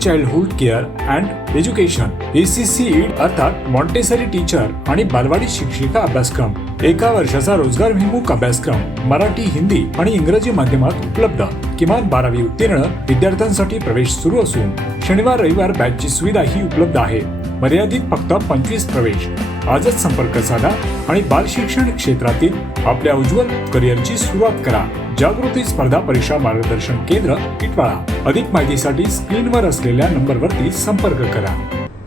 Childhood care and education ACC अर्थात Montessori teacher आणि बालवाडी शिक्षिका अभ्यासक्रम, 1 वर्षाचा रोजगारभिमुख अभ्यासक्रम मराठी, हिंदी आणि इंग्रजी माध्यमात उपलब्ध. किमान 12वी उत्तीर्ण विद्यार्थ्यांसाठी प्रवेश सुरू असून शनिवार रविवार बॅचची सुविधाही उपलब्ध आहे. मर्यादित फक्त 25 प्रवेश. आजच संपर्क साधा आणि बाल शिक्षण क्षेत्रातील आपल्या उज्ज्वल करिअरची सुरुवात करा. जागृती स्पर्धा परीक्षा मार्गदर्शन केंद्र, टिटवाळा. अधिक माहितीसाठी स्क्रीनवर असलेल्या नंबरवरती संपर्क करा.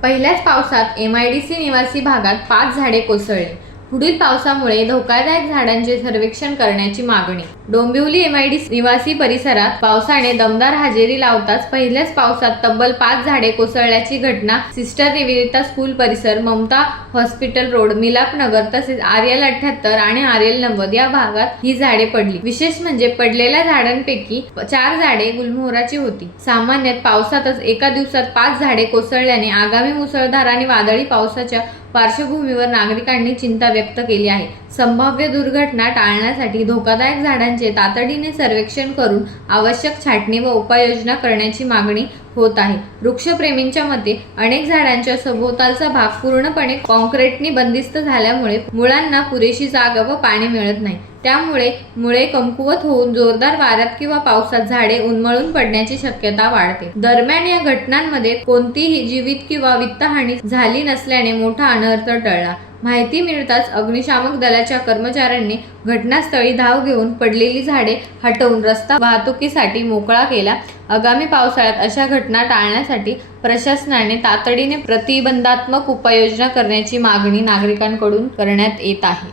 पहिल्याच पावसात MIDC निवासी भागात 5 झाडे कोसळली. पुढील पावसामुळे धोकादायक झाडांचे सर्वेक्षण करण्याची मागणी. डोंबिवली MIDC निवासी परिसरात पावसाने दमदार हजेरी लावताच पहिल्याच पावसात तब्बल 5 झाडे कोसळल्याची घटना सिस्टर निवेदिता स्कूल परिसर, ममता हॉस्पिटल रोड, मिलाप नगर तसेच RL 78 आणि RL 90 या भागात ही झाडे पडली. विशेष म्हणजे पडलेल्या झाडांपैकी 4 झाडे गुलमोहराची होती. सामान्यत पावसातच एका दिवसात 5 झाडे कोसळल्याने आगामी मुसळधार आणि वादळी पावसाच्या पार्श्वभूमीवर नागरिकांनी चिंता व्यक्त केली आहे. संभाव्य दुर्घटना टाळण्यासाठी धोकादायक झाडांचे तातडीने सर्वेक्षण करून आवश्यक छाटणी व उपाययोजना करण्याची मागणी होत आहे. वृक्षप्रेमींच्या मते अनेक झाडांच्या सभोवतालचा भाग पूर्णपणे कॉन्क्रीटने बंदिस्त झाल्यामुळे मुळांना पुरेशी जागा व पाणी मिळत नाही. त्यामुळे मुळे कमकुवत होऊन जोरदार वाऱ्यात किंवा पावसात झाडे उन्मळून पडण्याची शक्यता वाढते. दरम्यान या घटनांमध्ये कोणतीही जीवित किंवा वित्तहानी झाली नसल्याने मोठा अनर्थ टळला. माहिती मिळताच अग्निशामक दलाच्या कर्मचाऱ्यांनी घटनास्थळी धाव घेऊन पडलेली झाडे हटवून रस्ता वाहतुकीसाठी मोकळा केला. आगामी पावसाळ्यात अशा घटना टाळण्यासाठी प्रशासनाने तातडीने प्रतिबंधात्मक उपाययोजना करण्याची मागणी नागरिकांकडून करण्यात येत आहे.